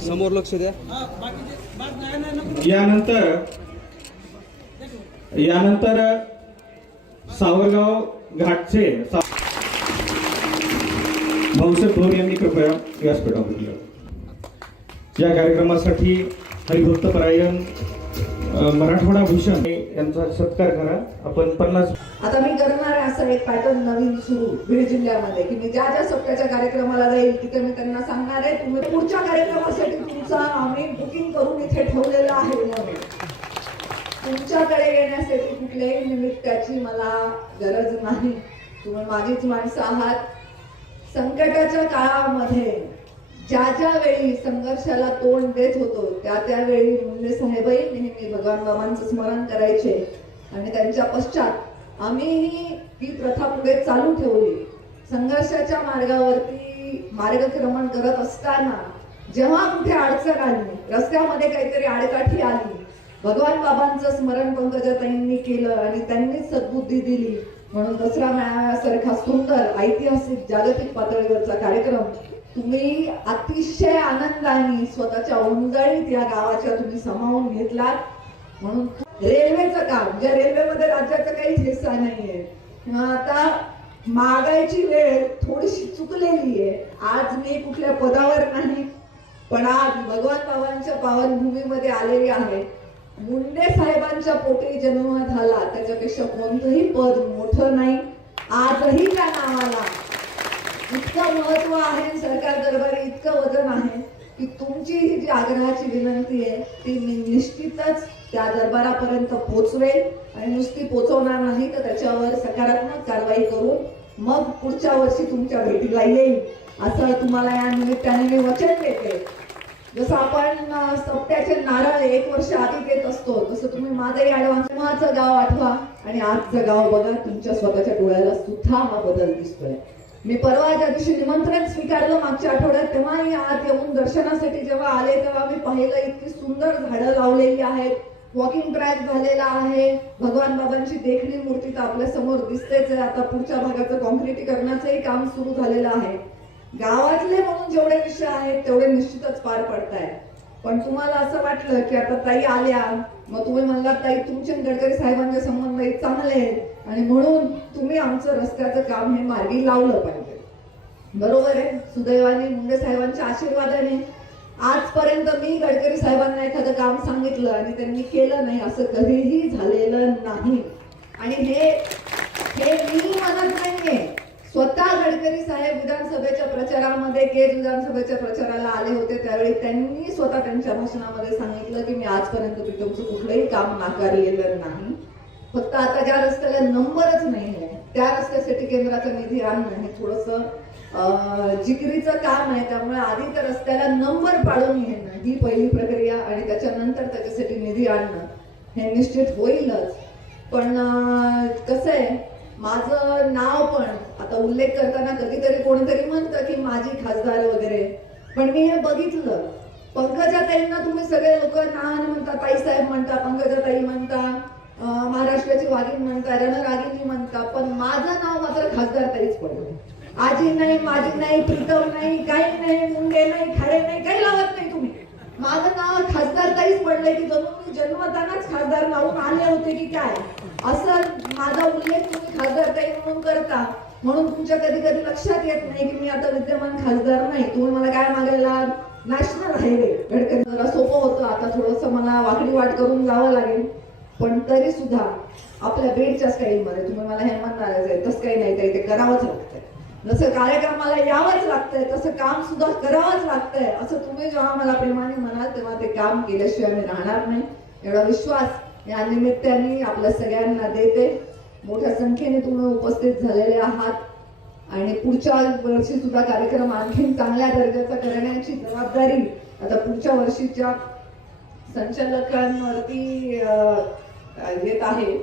समोर लक्ष द्या. यानंतर यानंतर सावरगाव घाटचे भाऊसाहेब थोर यांनी कृपया व्यासपीठावर या कार्यक्रमासाठी हरिभक्त परायण मराठवाडा भूषण. यांचा सत्कार करा. आपण पन्नास आता मी करणार आहे असं एक पॅटर्न नवीन सुरू बीड जिल्ह्यामध्ये की मी ज्या ज्या सप्त्याच्या कार्यक्रमाला जाईल तिथे मी त्यांना सांगणार आहे तुम्ही पुढच्या कार्यक्रमासाठी तुमचा आम्ही बुकिंग करून इथे ठेवलेलं आहे तुमच्याकडे येण्यासाठी कुठल्याही निमित्ताची मला गरज नाही. तुम्ही माझीच माणसं आहात. संकटाच्या काळामध्ये ज्या ज्या वेळी संघर्षाला तोंड देत होतो त्या त्यावेळी मुंडे साहेबही नेहमी भगवान बाबांचं स्मरण करायचे. आणि त्यांच्या पश्चात आम्हीही ही प्रथा पुढे चालू ठेवली. संघर्षाच्या मार्गावरती मार्गक्रमण करत असताना जेव्हा कुठे अडचण आली रस्त्यामध्ये काहीतरी आडकाठी आली भगवान बाबांचं स्मरण पंकजाताईंनी केलं आणि त्यांनीच सद्बुद्धी दिली. म्हणून दसरा मेळाव्यासारखा सुंदर ऐतिहासिक जागतिक पातळीवरचा कार्यक्रम तुम्ही अतिशय आनंदाने स्वतःच्या उंजळीत या गावाच्या तुम्ही सामावून घेतलात. म्हणून रेल्वेचं काम ज्या रेल्वेमध्ये राज्याचा काहीच हिस्सा नाहीये. मग आता मागायची वेळ थोडीशी चुकलेली आहे. आज मी कुठल्या पदावर नाही पण आज भगवान बाबांच्या पावनभूमीमध्ये आलेली आहे. मुंडे साहेबांच्या पोटी जन्म झाला त्याच्यापेक्षा कोणतंही पद मोठं नाही. आजही त्या नावाला इतकं महत्त्व आहे सरकार दरबारी इतकं वजन आहे की तुमची ही जी आग्रहाची विनंती आहे ती मी निश्चितच त्या दरबारापर्यंत पोचवेल. आणि नुसती पोचवणार नाही तर त्याच्यावर सकारात्मक कारवाई करून मग पुढच्या वर्षी तुमच्या भेटीला येईल असं तुम्हाला या निमित्ताने मी वचन देते. जसं आपण सप्त्याचे नारळ एक वर्ष आधी देत असतो तसं तुम्ही माझंही ऍडव्हान्स गाव आठवा आणि आजचं गाव बघा तुमच्या स्वतःच्या डोळ्याला सुद्धा हा बदल दिसतोय. मी परवा ज्या दिवशी निमंत्रण स्वीकारलं मागच्या आठवड्यात तेव्हाही आत येऊन दर्शनासाठी जेव्हा आले तेव्हा मी पाहिलं इतकी सुंदर झाडं लावलेली आहेत. वॉकिंग ट्रॅक झालेला आहे. भगवान बाबांची देखणी मूर्ती तर आपल्यासमोर दिसतेच आहे. आता पुढच्या भागाचं कॉन्क्रिटीकरणाचंही काम सुरू झालेलं आहे. गावातले म्हणून जेवढे विषय आहेत तेवढे निश्चितच पार पडतायत पण तुम्हाला असं वाटलं की आता ताई आल्या. मग तुम्ही म्हणला ताई तुमचे गडकरी साहेबांच्या समोर चांगले आहेत. आणि म्हणून तुम्ही आमचं रस्त्याचं काम हे मार्गी लावलं पाहिजे. बरोबर आहे? सुदैवाने मुंडे साहेबांच्या आशीर्वादाने. आजपर्यंत मी गडकरी साहेबांना एखादं काम सांगितलं आणि त्यांनी केलं नाही असं कधीही झालेलं नाही. आणि हे हे मी म्हणत नाहीये. स्वतः गडकरी साहेब विधानसभेच्या प्रचारामध्ये केज विधानसभेच्या प्रचाराला आले होते त्यावेळी त्यांनी स्वतः त्यांच्या भाषणामध्ये सांगितलं की मी आजपर्यंत तुमचं कुठलंही काम नाकारलेलं नाही. फक्त आता ज्या रस्त्याला नंबरच नाही आहे त्या रस्त्यासाठी केंद्राचा निधी आणणं हे थोडस जिकरीचं काम आहे त्यामुळे आधी त्या रस्त्याला नंबर पाळून घेणं ही पहिली प्रक्रिया आणि त्याच्यानंतर त्याच्यासाठी निधी आणणं हे निश्चित होईलच. पण कसं आहे माझं नाव पण आता उल्लेख करताना कधीतरी कोणीतरी म्हणतं की माझी खासदार वगैरे. पण मी हे बघितलं. पंकजाताईंना तुम्ही सगळे लोक नान म्हणता ताईसाहेब म्हणता पंकजाताई म्हणता महाराष्ट्राची वाघीण म्हणता रणरागिणी म्हणता पण माझं नाव मात्र खासदार तरीच पडलं. आजी नाही माझी नाही प्रीतम नाही काही नाही मुंगे नाही खाडे नाही काही लावत नाही तुम्ही. माझं नाव खासदार तरीच पडलंय की जणू मी जन्मतानाच खासदार लावून आले होते की काय? असं माझा उल्लेख तुम्ही खासदार ताई म्हणून करता. म्हणून तुमच्या कधी कधी लक्षात येत नाही की मी आता विद्यमान खासदार नाही. तुम्ही मला काय मागायला नॅशनल हायवे गडकरी जरा सोपं होतं. आता थोडस मला वाकडी वाट करून जावं लागेल. पण तरी सुद्धा आपल्या बेडच्या स्टाईलमध्ये तुम्ही मला हे म्हणणारच आहे तसं काही नाही तरी ते करावंच लागतंय. जसं कार्यक्रमाला यावंच लागतंय तसं काम सुद्धा करावंच लागतंय. असं तुम्ही जेव्हा मला प्रेमाने म्हणाल तेव्हा ते काम केल्याशिवाय मी राहणार नाही. एवढा विश्वास या निमित्ताने आपल्या सगळ्यांना देते. मोठ्या संख्येने तुम्ही उपस्थित झालेले आहात. आणि पुढच्या वर्षी सुद्धा कार्यक्रम आणखीन चांगल्या दर्जाचा करण्याची जबाबदारी आता पुढच्या वर्षीच्या संचालकांवरती अं, येत आहे.